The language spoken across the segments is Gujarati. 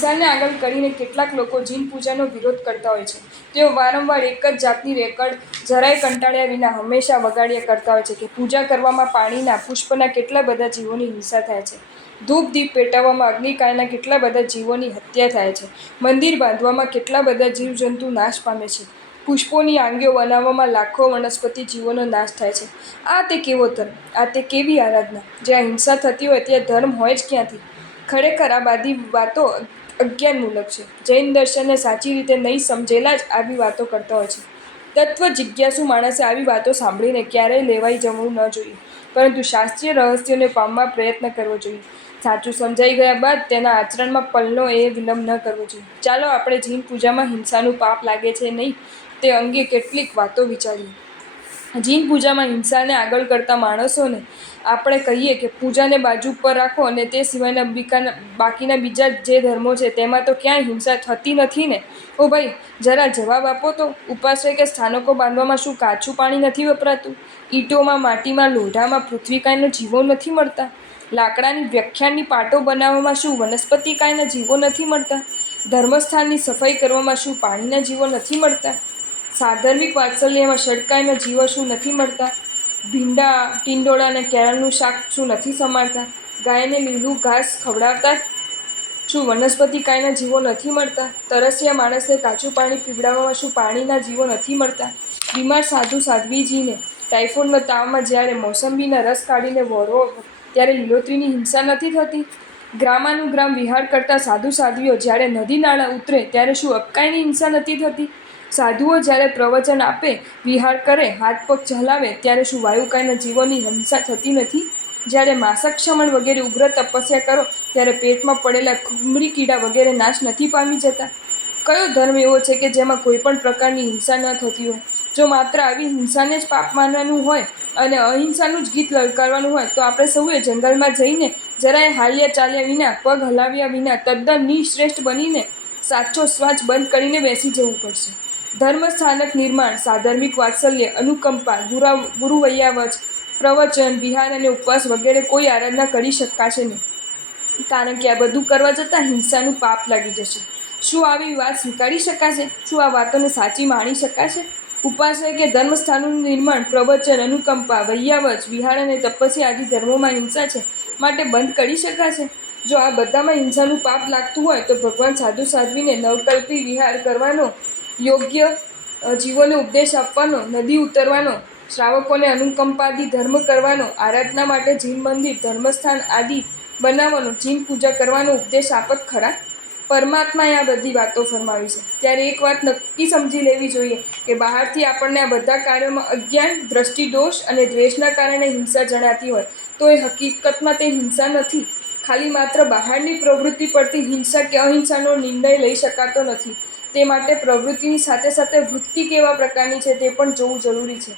હિંસાને આગળ કરીને કેટલાક લોકો જીન પૂજાનો વિરોધ કરતા હોય છે. તેઓ વારંવાર એક જ જાતની રેકર્ડ જરાય કંટાળ્યા વિના હંમેશા વગાડ્યા કરતા હોય છે કે પૂજા કરવામાં પાણીના, પુષ્પના કેટલા બધા જીવોની હિંસા થાય છે. ધૂપ દીપ પેટાવવામાં અગ્નિકાળના કેટલા બધા જીવોની હત્યા થાય છે. મંદિર બાંધવામાં કેટલા બધા જીવજંતુ નાશ પામે છે. પુષ્પોની આંગીઓ બનાવવામાં લાખો વનસ્પતિ જીવોનો નાશ થાય છે. આ તે કેવો ધર્મ? આ તે કેવી આરાધના? જ્યાં હિંસા થતી હોય ત્યાં ધર્મ હોય જ ક્યાંથી? ખરેખર આ બધી વાતો અજ્ઞાનમૂલક છે. જૈન દર્શનને સાચી રીતે નહીં સમજેલા જ આવી વાતો કરતા હોય છે. તત્વ જિજ્ઞાસુ માણસે આવી વાતો સાંભળીને ક્યારેય લેવાઈ જવું ન જોઈએ, પરંતુ શાસ્ત્રીય રહસ્યોને પામવા પ્રયત્ન કરવો જોઈએ. સાચું સમજાઈ ગયા બાદ તેના આચરણમાં પલનો વિલંબ ન કરવો જોઈએ. ચાલો આપણે જીન પૂજામાં હિંસાનું પાપ લાગે છે નહીં તે અંગે કેટલીક વાતો વિચારીએ. જીન પૂજામાં હિંસાને આગળ કરતા માણસોને આપણે કહીએ કે પૂજાને બાજુ પર રાખો અને તે સિવાયના બાકીના બીજા જે ધર્મો છે તેમાં તો ક્યાંય હિંસા થતી નથી ને? ઓ ભાઈ, જરા જવાબ આપો તો. ઉપાશ્રય કે સ્થાનકો બાંધવામાં શું કાચું પાણી નથી વપરાતું? ઈંટોમાં, માટીમાં, લોઢામાં પૃથ્વીકાયના જીવો નથી મળતા? લાકડાની વ્યાખ્યાનની પાટો બનાવવામાં શું વનસ્પતિકાયના જીવો નથી મળતા? ધર્મસ્થાનની સફાઈ કરવામાં શું પાણીના જીવો નથી મળતા? સાધર્મિક વાત્સલ્યમાં ષડકાયના જીવો શું નથી મળતા? ભીંડા, ટીંડોળા અને કેળાનું શાક શું નથી સમારતા? ગાયને લીલું ઘાસ ખવડાવતા શું વનસ્પતિકાયના જીવો નથી મળતા? તરસ્યા માણસને કાચું પાણી પીવડાવવામાં શું પાણીના જીવો નથી મળતા? બીમાર સાધુ સાધ્વીજીને ટાઇફોઇડના તાવમાં જ્યારે મોસંબીના રસ કાઢીને વળવો ત્યારે લીલોતરીની હિંસા નથી થતી? ગ્રામાનુગ્રામ વિહાર કરતા સાધુ સાધ્વીઓ જ્યારે નદી નાળા ઉતરે ત્યારે શું અબકાયની હિંસા નથી થતી? સાધુઓ જ્યારે પ્રવચન આપે, વિહાર કરે, હાથ પગ ચલાવે ત્યારે શું વાયુકાયના જીવોની હિંસા થતી નથી? જ્યારે માસક શમન વગેરે ઉગ્ર તપસ્યા કરો ત્યારે પેટમાં પડેલા કુમળી કીડા વગેરે નાશ નથી પામી જતા? કયો ધર્મ એવો છે કે જેમાં કોઈ પણ પ્રકારની હિંસા ન થતી હોય? જો માત્ર આવી હિંસાને જ પાપ માનવાનું હોય અને અહિંસાનું જ ગીત લલકારવાનું હોય તો આપણે સૌએ જંગલમાં જઈને જરાય હાલ્યા ચાલ્યા વિના, પગ હલાવ્યા વિના તદ્દન નિશ્ચેષ્ટ બનીને સાચો શ્વાસ બંધ કરીને બેસી જવું પડશે. ધર્મસ્થાનક નિર્માણ, સાધર્મિક વાત્સલ્ય, અનુકંપા, ગુરુવૈયાવચ, પ્રવચન, વિહાર અને ઉપવાસ વગેરે કોઈ આરાધના કરી શકાશે નહીં, કારણ કે આ બધું કરવા જતાં હિંસાનું પાપ લાગી જશે. શું આવી વાત સ્વીકારી શકાશે? શું આ વાતોને સાચી માણી શકાશે? ઉપાશ્રય કે ધર્મસ્થાનોનું નિર્માણ, પ્રવચન, અનુકંપા, વૈયાવચ, વિહાર અને તપસ્યા આદિ ધર્મોમાં હિંસા છે માટે બંધ કરી શકાશે? જો આ બધામાં હિંસાનું પાપ લાગતું હોય તો ભગવાન સાધુ સાધ્વીને નવકલ્પી વિહાર કરવાનો, યોગ્ય જીવોને ઉપદેશ આપવાનો, નદી ઉતરવાનો, શ્રાવકોને અનુકંપાદી ધર્મ કરવાનો, આરાધના માટે જીન મંદિર, ધર્મસ્થાન આદિ બનાવવાનો, જીન પૂજા કરવાનો ઉપદેશ આપત ખરા? પરમાત્માએ આ બધી વાતો ફરમાવી છે ત્યારે એક વાત નક્કી સમજી લેવી જોઈએ કે બહારથી આપણને આ બધા કાર્યોમાં અજ્ઞાન, દ્રષ્ટિદોષ અને દ્વેષના કારણે હિંસા જણાતી હોય તો એ હકીકતમાં તે હિંસા નથી. ખાલી માત્ર બહારની પ્રવૃત્તિ પરથી હિંસા કે અહિંસાનો નિર્ણય લઈ શકાતો નથી. તે માટે પ્રવૃત્તિની સાથે સાથે વૃત્તિ કેવા પ્રકારની છે તે પણ જોવું જરૂરી છે.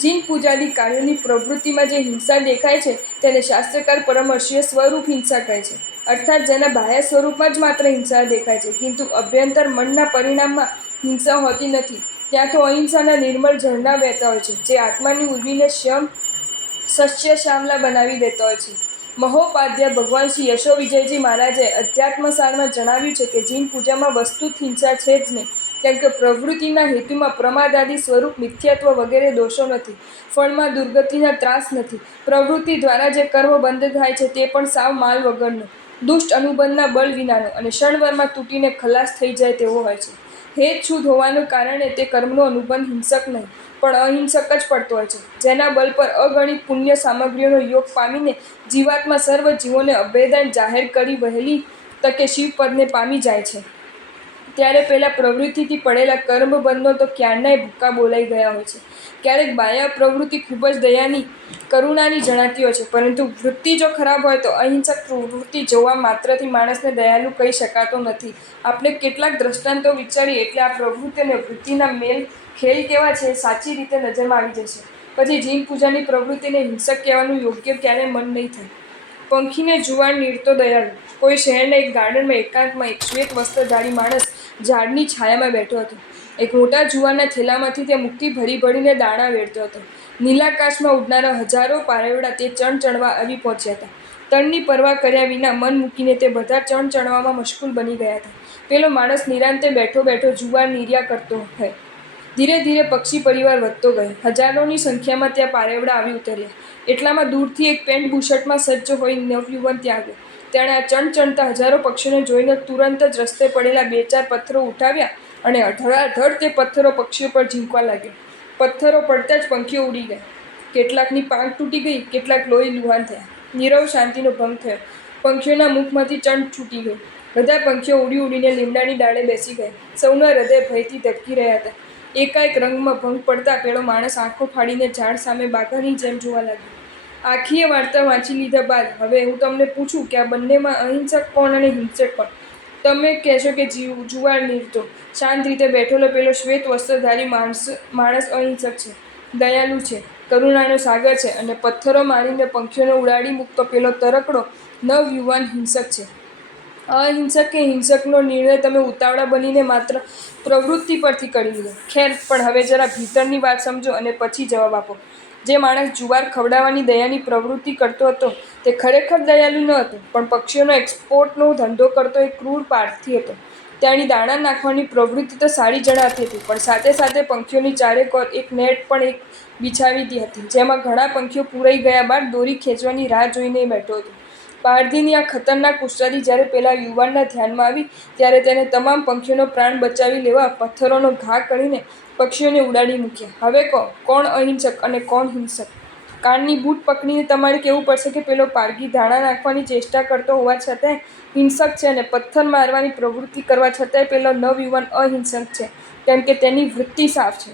જીન પૂજાદી કાર્યોની પ્રવૃત્તિમાં જે હિંસા દેખાય છે તેને શાસ્ત્રકાર પરામર્શીય સ્વરૂપ હિંસા કહે છે. અર્થાત જેના બાહ્ય સ્વરૂપમાં જ માત્ર હિંસા દેખાય છે, કિંતુ અભ્યંતર મનના પરિણામમાં હિંસા હોતી નથી. ત્યાં તો અહિંસાના નિર્મળ ઝરણા વહેતા હોય છે, જે આત્માની ઉર્મિને સસ્ય શ્યામલા બનાવી દેતા હોય છે. મહોપાધ્યાય ભગવાન શ્રી યશોવિજયજી મહારાજે અધ્યાત્મસારમાં જણાવ્યું છે કે જીન પૂજામાં વસ્તુત હિંસા છે જ નહીં, કેમ કે પ્રવૃત્તિના હેતુમાં પ્રમાદાદી સ્વરૂપ મિથ્યાત્વ વગેરે દોષો નથી, ફળમાં દુર્ગતિના ત્રાસ નથી, પ્રવૃત્તિ દ્વારા જે કર્મ બંધ થાય છે તે પણ સાવ માલ વગરનો, દુષ્ટ અનુબંધના બળ વિનાનો અને ક્ષણભરમાં તૂટીને ખલાસ થઈ જાય તેવો હોય છે. હેત શુદ્ધ હોવાને કારણે તે કર્મનો અનુબંધ હિંસક નહીં પણ અહિંસક જ પડતો હોય છે, જેના બળ પર અગણિત પુણ્ય સામગ્રીઓનો યોગ પામીને જીવાત્મા સર્વ જીવોને અભેદાન જાહેર કરી વહેલી તકે શિવપદને પામી જાય છે. ત્યારે પેલા પ્રવૃત્તિથી પડેલા કર્મબંધનો તો ક્યારનાય ભૂક્કા બોલાઈ ગયા હોય છે. ક્યારેક બાહ્ય પ્રવૃત્તિ ખૂબ જ દયાની, કરુણાની જણાતી હોય છે, પરંતુ વૃત્તિ જો ખરાબ હોય તો અહિંસક પ્રવૃત્તિ જોવા માત્રથી માણસને દયાળુ કહી શકાતો નથી. આપણે કેટલાક દ્રષ્ટાંતો વિચારીએ એટલે આ પ્રવૃત્તિ અને વૃત્તિના મેલ ખેલ કેવા છે એ સાચી રીતે નજરમાં આવી જશે. પછી જીન પૂજાની પ્રવૃત્તિને હિંસક કહેવાનું યોગ્ય ક્યારેય મન નહીં થાય. પંખીને જુવાન નીડતો દયાળુ. કોઈ શહેરના એક ગાર્ડનમાં એકાંતમાં એક શ્વેત વસ્ત્રધારી માણસ ઝાડની છાયામાં બેઠો હતો. એક મોટા જુવારના થેલામાંથી તે મુઠ્ઠી ભરી ભરીને દાણા વેરતો હતો. નીલાકાશમાં ઉડનારા હજારો પારેવડા તે ચણ ચણવા આવી પહોંચ્યા હતા. તણની પરવા કર્યા વિના મન મૂકીને તે બધા ચણ ચણવામાં મશગુલ બની ગયા હતા. પેલો માણસ નિરાંતે બેઠો બેઠો જુવાર નિર્યા કરતો હોય. ધીરે ધીરે પક્ષી પરિવાર વધતો ગયો. હજારોની સંખ્યામાં ત્યાં પારેવડા આવી ઉતર્યા. એટલામાં દૂરથી એક પેન્ટ બુશર્ટમાં સજ્જ હોય નવયુવાન ત્યાં આવ્યો. તેણે આ ચણ ચણતા હજારો પક્ષીઓને જોઈને તુરંત જ રસ્તે પડેલા 2-4 પથ્થરો ઉઠાવ્યા અને ધડાધડ તે પથ્થરો પક્ષીઓ પર ઝીંકવા લાગ્યો. પથ્થરો પડતા જ પંખીઓ ઉડી ગયા. કેટલાકની પાંખ તૂટી ગઈ, કેટલાક લોહી લુહાણ થયા. નીરવ શાંતિનો ભંગ થયો. પંખીઓના મુખમાંથી ચણ છૂટી ગયું. બધા પંખીઓ ઉડી ઉડીને લીમડાની ડાળે બેસી ગયા. સૌના હૃદય ભયથી ધબકી રહ્યા હતા. એકાએક રંગમાં ભંગ પડતા પેલો માણસ આંખો ફાડીને ઝાડ સામે બાઘાની જેમ જોવા લાગ્યો. આખીએ વાર્તા વાંચી લીધા બાદ હવે હું તમને પૂછું કે આ બંનેમાં અહિંસક કોણ અને હિંસક કોણ? તમે કહેશો કે જુવાર નિર્તો. શાંત રીતે બેઠેલો પેલો શ્વેત વસ્ત્રધારી માણસ અહિંસક છે, દયાળુ છે, કરુણાનો સાગર છે, અને પથ્થરો મારીને પંખીઓને ઉડાડી મૂકતો પેલો તરકડો નવયુવાન હિંસક છે. અહિંસક કે હિંસકનો નિર્ણય તમે ઉતાવળા બનીને માત્ર પ્રવૃત્તિ પરથી કરી લીધો. ખેર, પણ હવે જરા ભીતરની વાત સમજો અને પછી જવાબ આપો. જે માણસ જુવાર ખવડાવવાની દયાની પ્રવૃત્તિ કરતો હતો તે ખરેખર દયાળુ ન હતો, પણ પક્ષીઓનો એક્સપોર્ટનો ધંધો કરતો એક ક્રૂર પારથી હતો. તેની દાણા નાખવાની પ્રવૃત્તિ તો સારી જણાતી હતી, પણ સાથે સાથે પંખીઓની ચારેકોર એક નેટ પણ એક બિછાવી હતી, જેમાં ઘણા પંખીઓ પૂરાઈ ગયા બાદ દોરી ખેંચવાની રાહ જોઈને બેઠો હતો. પારધીની આ ખતરનાક ઉસ્તાદી જ્યારે પેલા યુવાનના ધ્યાનમાં આવી ત્યારે તેને તમામ પંખીઓનો પ્રાણ બચાવી લેવા પથ્થરોનો ઘા કરીને પક્ષીઓને ઉડાડી મૂક્યા. હવે કહો, કોણ અહિંસક અને કોણ હિંસક? કાનની બૂટ પકડીને તમારે કહેવું પડશે કે પેલો પારઘી દાણા નાખવાની ચેષ્ટા કરતો હોવા છતાંય હિંસક છે અને પથ્થર મારવાની પ્રવૃત્તિ કરવા છતાંય પેલો નવયુવાન અહિંસક છે, કેમ કે તેની વૃત્તિ સાફ છે.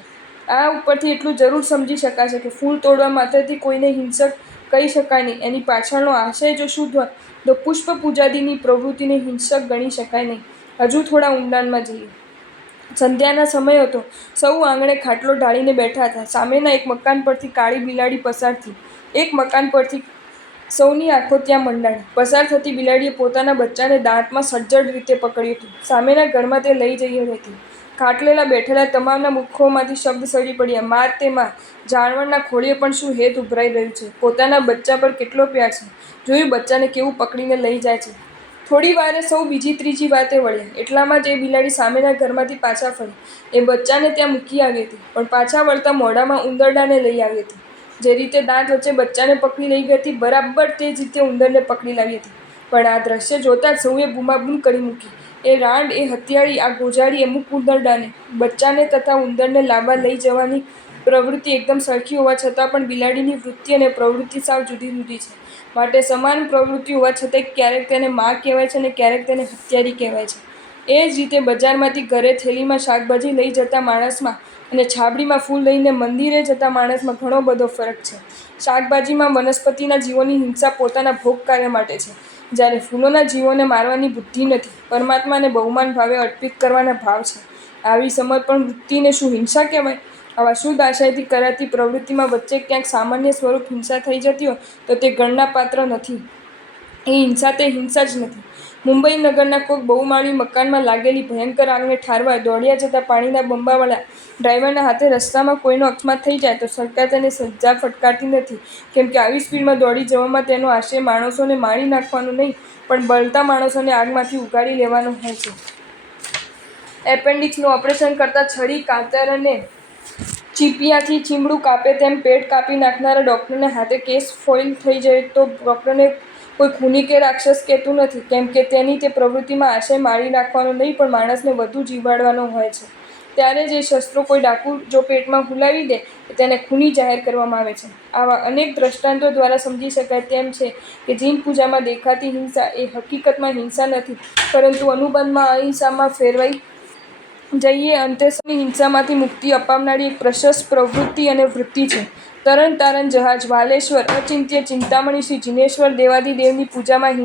આ ઉપરથી એટલું જરૂર સમજી શકાશે કે ફૂલ તોડવા માત્રથી કોઈને હિંસક કહી શકાય નહીં. એની પાછળનો આશય જો શુદ્ધ હોય તો પુષ્પ પૂજાદિની પ્રવૃત્તિને હિંસક ગણી શકાય નહીં. હજુ થોડા ઊંડાણમાં જઈએ. સંધ્યાનો સમય હતો. સૌ આંગણે ખાટલો ઢાળીને બેઠા હતા. સામેના એક મકાન પરથી કાળી બિલાડી પસાર થઈ. એક મકાન પરથી સૌની આંખો ત્યાં મંડાણી. પસાર થતી બિલાડીએ પોતાના બચ્ચાને દાંતમાં સજ્જડ રીતે પકડ્યું હતું. સામેના ઘરમાં તે લઈ જઈ હતી. ખાટલેલા બેઠેલા તમામના મુખોમાંથી શબ્દ સડી પડ્યા. મા તે મા! જાનવરના ખોળિયે પણ શું હેત ઉભરાઈ રહ્યું છે? પોતાના બચ્ચા પર કેટલો પ્યાર છે! જોયું બચ્ચાને કેવું પકડીને લઈ જાય છે? થોડી વારે સૌ બીજી ત્રીજી વાતે વળ્યા. એટલામાં જ એ બિલાડી સામેના ઘરમાંથી પાછા ફરી. એ બચ્ચાને ત્યાં મૂકી આવી હતી, પણ પાછા વળતા મોઢામાં ઉંદરડાને લઈ આવી હતી. જે રીતે દાંત વચ્ચે બચ્ચાને પકડી લઈ ગઈ હતી, બરાબર તે જ રીતે ઉંદરને પકડી લાવી હતી. પણ આ દ્રશ્ય જોતાં જ સૌએ બૂમાબૂમ કરી મૂકી. એ રાંડ, એ હત્યાળી, આ ગોજાડીએ મૂક ઉંદરડાને! બચ્ચાને તથા ઉંદરને લાવવા લઈ જવાની પ્રવૃત્તિ એકદમ સરખી હોવા છતાં પણ બિલાડીની વૃત્તિ અને પ્રવૃત્તિ સાવ જુદી જુદી છે. માટે સમાન પ્રવૃત્તિ હોવા છતાંય ક્યારેક તેને મા કહેવાય છે અને ક્યારેક તેને હત્યારી કહેવાય છે. એ જ રીતે બજારમાંથી ઘરે થેલીમાં શાકભાજી લઈ જતા માણસમાં અને છાબડીમાં ફૂલ લઈને મંદિરે જતા માણસમાં ઘણો બધો ફરક છે. શાકભાજીમાં વનસ્પતિના જીવોની હિંસા પોતાના ભોગ કાર્ય માટે છે, જ્યારે ફૂલોના જીવોને મારવાની બુદ્ધિ નથી, પરમાત્માને બહુમાન ભાવે અર્પિત કરવાના ભાવ છે. આવી સમર્પણ વૃત્તિને શું હિંસા કહેવાય? આવા શુદ્ધ આશયથી કરાતી પ્રવૃત્તિમાં વચ્ચે ક્યાંક સામાન્ય સ્વરૂપ હિંસા થઈ જતી હોય તો તે ગણના પાત્ર નથી. એ હિંસા તે હિંસા જ નથી. મુંબઈ નગરના કોઈક બહુમાળી મકાનમાં લાગેલી ભયંકર આગને ઠારવા દોડ્યા જતા પાણીના બંબાવાળા ડ્રાઈવરના હાથે રસ્તામાં કોઈનો અકસ્માત થઈ જાય તો સરકાર તેને સજા ફટકારતી નથી, કેમ કે આવી સ્પીડમાં દોડી જવામાં તેનો આશય માણસોને મારી નાખવાનો નહીં, પણ બળતા માણસોને આગમાંથી ઉગારી લેવાનો હોય છે. એપેન્ડિક્સનું ઓપરેશન કરતા છરી, કાતર અને ચીપિયાથી ચીમડું કાપે તેમ પેટ કાપી નાખનારા ડૉક્ટરને હાથે કેસ ફોઇલ થઈ જાય તો ડૉક્ટરને કોઈ ખૂની કે રાક્ષસ કહેતું નથી, કેમ કે તેની તે પ્રવૃત્તિમાં આશય મારી નાખવાનો નહીં, પણ માણસને વધુ જીવાડવાનો હોય છે. ત્યારે જ એ શસ્ત્રો કોઈ ડાકુ જો પેટમાં હુલાવી દે તો તેને ખૂની જાહેર કરવામાં આવે છે. આવા અનેક દ્રષ્ટાંતો દ્વારા સમજી શકાય તેમ છે કે જીન પૂજામાં દેખાતી હિંસા એ હકીકતમાં હિંસા નથી, પરંતુ અનુબંધમાં અહિંસામાં ફેરવાઈ જઈએ અંતે સૌની હિંસામાંથી મુક્તિ અપાવનારી એક પ્રશસ્ત પ્રવૃત્તિ અને વૃત્તિ છે. તરણ તારણ જહાજ, વાલેશ્વર, અચિંત્ય ચિંતામણી શ્રી જિનેશ્વર દેવાધિદેવની પૂજામાં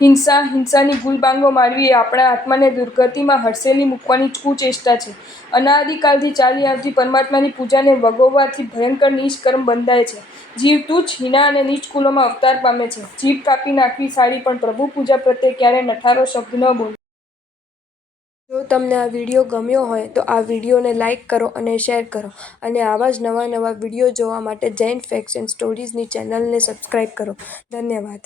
હિંસાની ગુલબાંગો મારવી એ આપણા આત્માને દુર્ગતિમાં હડસેલી મૂકવાની કુચેષ્ટા છે. અનાદિકાલથી ચાલી આવતી પરમાત્માની પૂજાને વગોવવાથી ભયંકર નીચ કર્મ બંધાય છે. જીવ તુચ્છ, હીના અને નીચ કુલોમાં અવતાર પામે છે. જીભ કાપી નાખવી સારી, પણ પ્રભુ પૂજા પ્રત્યે ક્યારેય નઠારો શબ્દ ન બોલવો. જો તમને આ વિડીયો ગમ્યો હોય તો આ વિડીયોને લાઇક કરો અને શેર કરો અને આવા જ નવા વિડીયો જોવા માટે જૈન ફેક્ટ્સ એન્ડ સ્ટોરીઝની ચેનલને સબસ્ક્રાઈબ કરો. ધન્યવાદ.